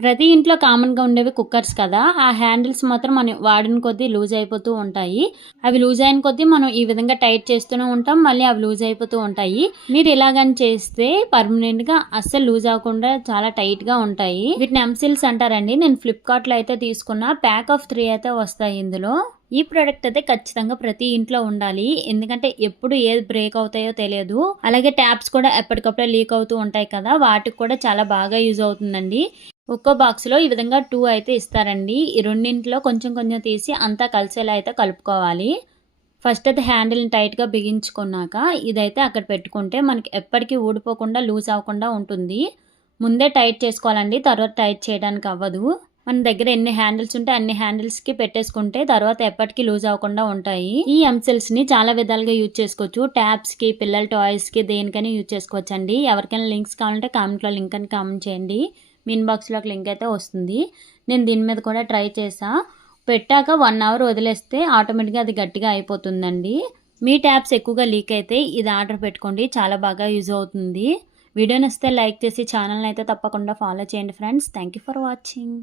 ప్రతి ఇంట్లో కామన్గా ఉండేవి కుక్కర్స్ కదా. ఆ హ్యాండిల్స్ మాత్రం మనం వాడిన కొద్దీ లూజ్ అయిపోతూ ఉంటాయి. అవి లూజ్ అయిన కొద్దీ మనం ఈ విధంగా టైట్ చేస్తూనే ఉంటాం. మళ్ళీ అవి లూజ్ అయిపోతూ ఉంటాయి. మీరు ఇలాగని చేస్తే పర్మనెంట్గా అస్సలు లూజ్ అవ్వకుండా చాలా టైట్గా ఉంటాయి. వీటిని ఎంసిల్స్ అంటారండి. నేను ఫ్లిప్కార్ట్లో అయితే తీసుకున్న. ప్యాక్ ఆఫ్ త్రీ అయితే వస్తాయి ఇందులో. ఈ ప్రోడక్ట్ అయితే ఖచ్చితంగా ప్రతి ఇంట్లో ఉండాలి. ఎందుకంటే ఎప్పుడు ఏది బ్రేక్ అవుతాయో తెలియదు. అలాగే ట్యాప్స్ కూడా ఎప్పటికప్పుడే లీక్ అవుతూ ఉంటాయి కదా. వాటికి కూడా చాలా బాగా యూజ్ అవుతుందండి. ఒక్కో బాక్స్లో ఈ విధంగా టూ అయితే ఇస్తారండి. ఈ రెండింటిలో కొంచెం కొంచెం తీసి అంతా కలిసేలా అయితే కలుపుకోవాలి. ఫస్ట్ అయితే హ్యాండిల్ని టైట్గా బిగించుకున్నాక ఇదైతే అక్కడ పెట్టుకుంటే మనకి ఎప్పటికీ ఊడిపోకుండా లూజ్ అవ్వకుండా ఉంటుంది. ముందే టైట్ చేసుకోవాలండి. తర్వాత టైట్ చేయడానికి అవ్వదు. మన దగ్గర ఎన్ని హ్యాండిల్స్ ఉంటే అన్ని హ్యాండిల్స్కి పెట్టేసుకుంటే తర్వాత ఎప్పటికీ లూజ్ అవ్వకుండా ఉంటాయి. ఈ ఎంసెల్స్ని చాలా విధాలుగా యూజ్ చేసుకోవచ్చు. ట్యాబ్స్కి పిల్లల టాయ్స్కి దేనికైనా యూజ్ చేసుకోవచ్చు అండి ఎవరికైనా లింక్స్ కావాలంటే కామెంట్లో లింక్ అని కామెంట్ చేయండి. మిన్ బాక్స్లోకి లింక్ అయితే వస్తుంది. నేను దీని మీద కూడా ట్రై చేసా. పెట్టాక వన్ అవర్ వదిలేస్తే ఆటోమేటిక్గా అది గట్టిగా అయిపోతుందండి. మీ ట్యాబ్స్ ఎక్కువగా లీక్ అయితే ఇది ఆర్డర్ పెట్టుకోండి. చాలా బాగా యూజ్ అవుతుంది. వీడియో నచ్చితే లైక్ చేసి ఛానల్ని అయితే తప్పకుండా ఫాలో చేయండి friends. Thank you for watching.